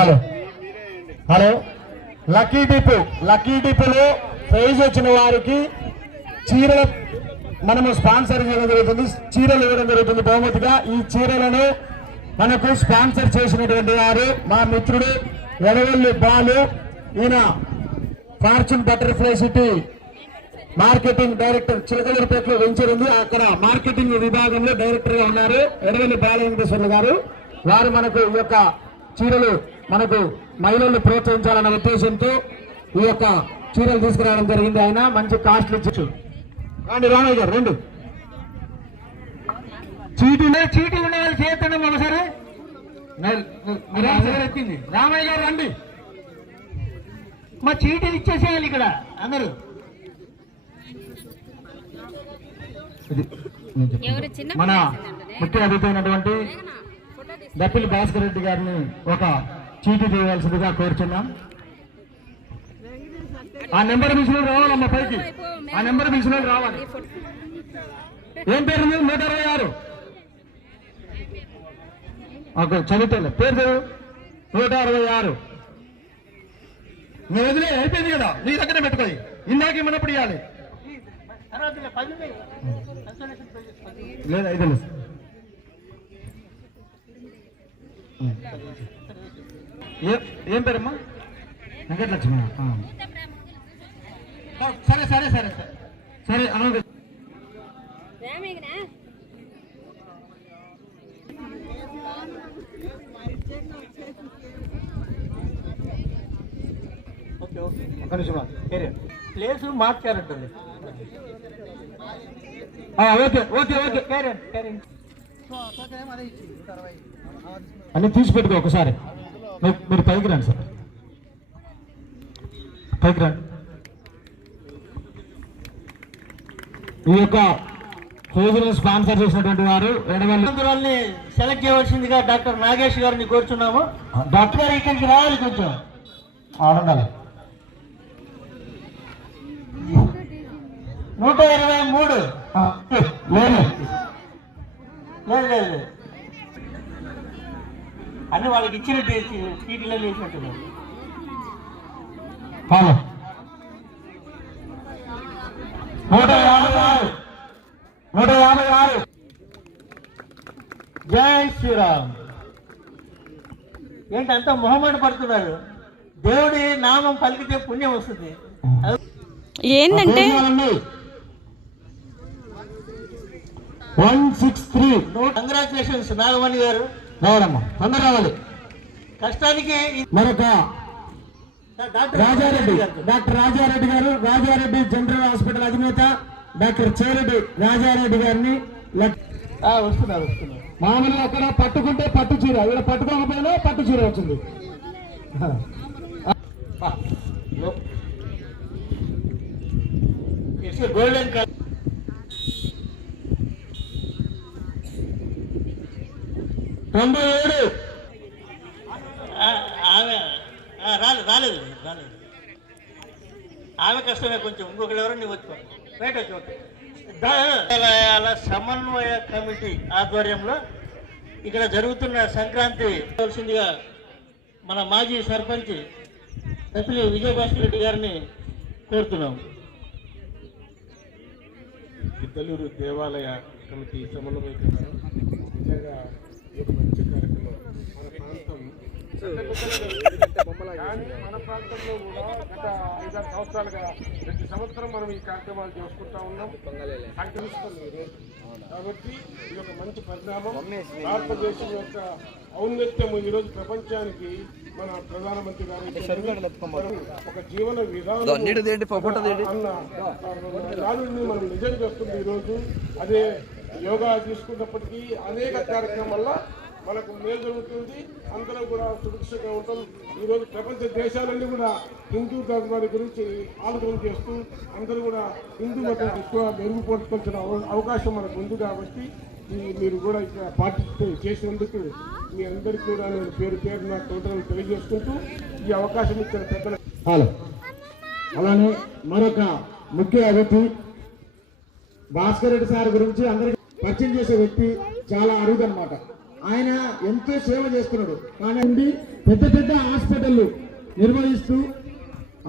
Hello. Hello. Lucky dip lucky డిపులో prize వచ్చిన వారికి చీరల మనము స్పాన్సర్ చేయడం జరుగుతుంది. చీరలు ఇవ్వడం జరుగుతుంది బహుమతిగా. ఈ చీరలను మనకు స్పాన్సర్ చేసినటువంటి వారు మా మిత్రుడు ఎడవల్లి బాలు. ఈయన fortune butterfly city marketing director చిలకలూరుపేటలో venture ఉంది. అక్కడ మార్కెటింగ్ విభాగంలో డైరెక్టర్గా ఉన్నారు. ఎడవల్లి బాల గారు. వారు మనకు ఈ యొక్క చీరలు మనకు మహిళలను ప్రోత్సహించాలన్న ఉద్దేశంతో ఈ యొక్క చీరలు తీసుకురావడం జరిగింది ఆయన. మంచి కాస్ట్లు ఇచ్చు రండి రామయ్య గారు రెండు. చీటీ చీటీ ఉన్న వాళ్ళు చేతండి ఒకసారి. ఎత్తింది. రామయ్య గారు రండి. మా చీటీలు ఇచ్చేసేయాలి ఇక్కడ అందరూ. మన ముఖ్య అతిథి అయినటువంటి దప్పిలి భాస్కర్ రెడ్డి గారిని ఒక చీటీ తీయవలసిందిగా కోరుచున్నాం. ఆ నెంబర్ మిషన్ రావాలమ్మా పైకి. ఆ నెంబర్ మిషన్ రావాలి. ఏం పేరు ఉంది? నూట అరవై ఆరు చదువుతాను పేరు చదువు. నూట అరవై ఆరు. నీ వదిలే అయిపోయింది కదా. నీ దగ్గర పెట్టుకోయి. ఇందాక ఇమ్మన్నప్పుడు ఇవ్వాలి లేదా ఐదు లేదు. ఏ- ఏం పేరమ్మా వెంకటలక్ష్మి ఆ. ఆ, సరే సరే సరే సరే సరే అను రామయ్యనా ఒక్క నిమిషం రా. ఏరే. ప్లేస్ మార్చారంటుంది ఆ, ఓకే ఓకే ఓకే అన్ని తీసి పెట్టుకో ఒకసారి. మీరు- పైకి రండి సార్. పైకి రండి. ఈ యొక్క రోజులను స్పాన్సర్ చేసినటువంటి వారు అభ్యర్థురాల్ని సెలెక్ట్ చేయవలసిందిగా డాక్టర్ నాగేష్ గారిని కోరుచున్నాము. డాక్టర్ గారు ఇక్కడికి రావాలి కొంచెం. ఆడండాలి. నూట ఇరవై మూడు. లేదు. లేదు లేదు లేదు. అన్ని వాళ్ళకి ఇచ్చినట్టు సీట్లో వేసినట్టు ఫాలో నూట యాభై ఆరు. నూట యాభై ఆరు. జై శ్రీరామ్. ఏంటి అంత మొహమాట పడుతున్నారు? దేవుడి నామం పలికితే పుణ్యం వస్తుంది. ఏంటంటే one six three. Congratulations Nagamani garu. రావాలమ్మా తొందర రావాలి. కష్టానికి మరొక doctor Rajareddy. Doctor Rajareddy garu Rajareddy general hospital అధినేత డాక్టర్ చేరెడ్డి రాజారెడ్డి గారిని వస్తున్నారు వస్తున్నారు మామూలుగా అక్కడ పట్టుకుంటే పట్టు చీర ఇక్కడ పట్టుకోకపోయినా పట్టు చీర వచ్చింది. గోల్డెన్ కలర్ తొంభై ఏడు. రాలేదు రాలేదు రాలేదు. ఆమె కష్టమే కొంచెం ఇంకొకరు ఎవరో నీవు వచ్చి రైట్ వచ్చి దేవాలయాల సమన్వయ కమిటీ ఆధ్వర్యంలో ఇక్కడ జరుగుతున్న సంక్రాంతి కావాల్సిందిగా మన మాజీ సర్పంచ్ తప్పిలి విజయభాస్కర్ రెడ్డి గారిని కోరుతున్నాం. గిద్దలూరు దేవాలయ కమిటీ సమన్వయకర్త నిజంగా ఈ యొక్క మంచి కార్యక్రమం. మన ప్రాంతం కానీ మన ప్రాంతంలో కూడా గత ఐదారు సంవత్సరాలుగా ప్రతి సంవత్సరం మనం ఈ కార్యక్రమాలు చేసుకుంటా ఉన్నాం. కాబట్టి ఇది ఒక మంచి పరిణామం. భారతదేశం యొక్క ఔన్నత్యము ఈరోజు ప్రపంచానికి మన ప్రధానమంత్రి గారు ఒక జీవన విధానం అన్న నాలుగుని మనం నిజం చేస్తుంది ఈరోజు. అదే యోగా తీసుకున్నప్పటికీ అనేక కార్యక్రమం వల్ల మనకు మేలు జరుగుతుంది. అందరం కూడా సురక్షితంగా ఉంటాం. ఈరోజు ప్రపంచ దేశాలన్నీ కూడా హిందూ ధర్మాన్ని గురించి ఆలోచన చేస్తూ అందరూ కూడా హిందూ మతం ఎక్కువ మెరుగుపరుచుకోవాల్సిన అవ- అవకాశం మనకు ఉంది కాబట్టి మీరు కూడా ఇక్కడ పార్టిసిపేట్ చేసినందుకు మీ అందరికీ కూడా నేను పేరు పేరు నా తోటలను తెలియజేసుకుంటూ ఈ అవకాశం ఇచ్చిన పెద్దల. హలో అలానే మరొక ముఖ్య అతిథి భాస్కర్ రెడ్డి సార్ గురించి అందరికీ పరిచయం చేసే వ్యక్తి చాలా అరుగుదనమాట ఆయన ఎంతో సేవ చేస్తున్నాడు. కానీ పెద్ద పెద్ద హాస్పిటల్ నిర్వహిస్తూ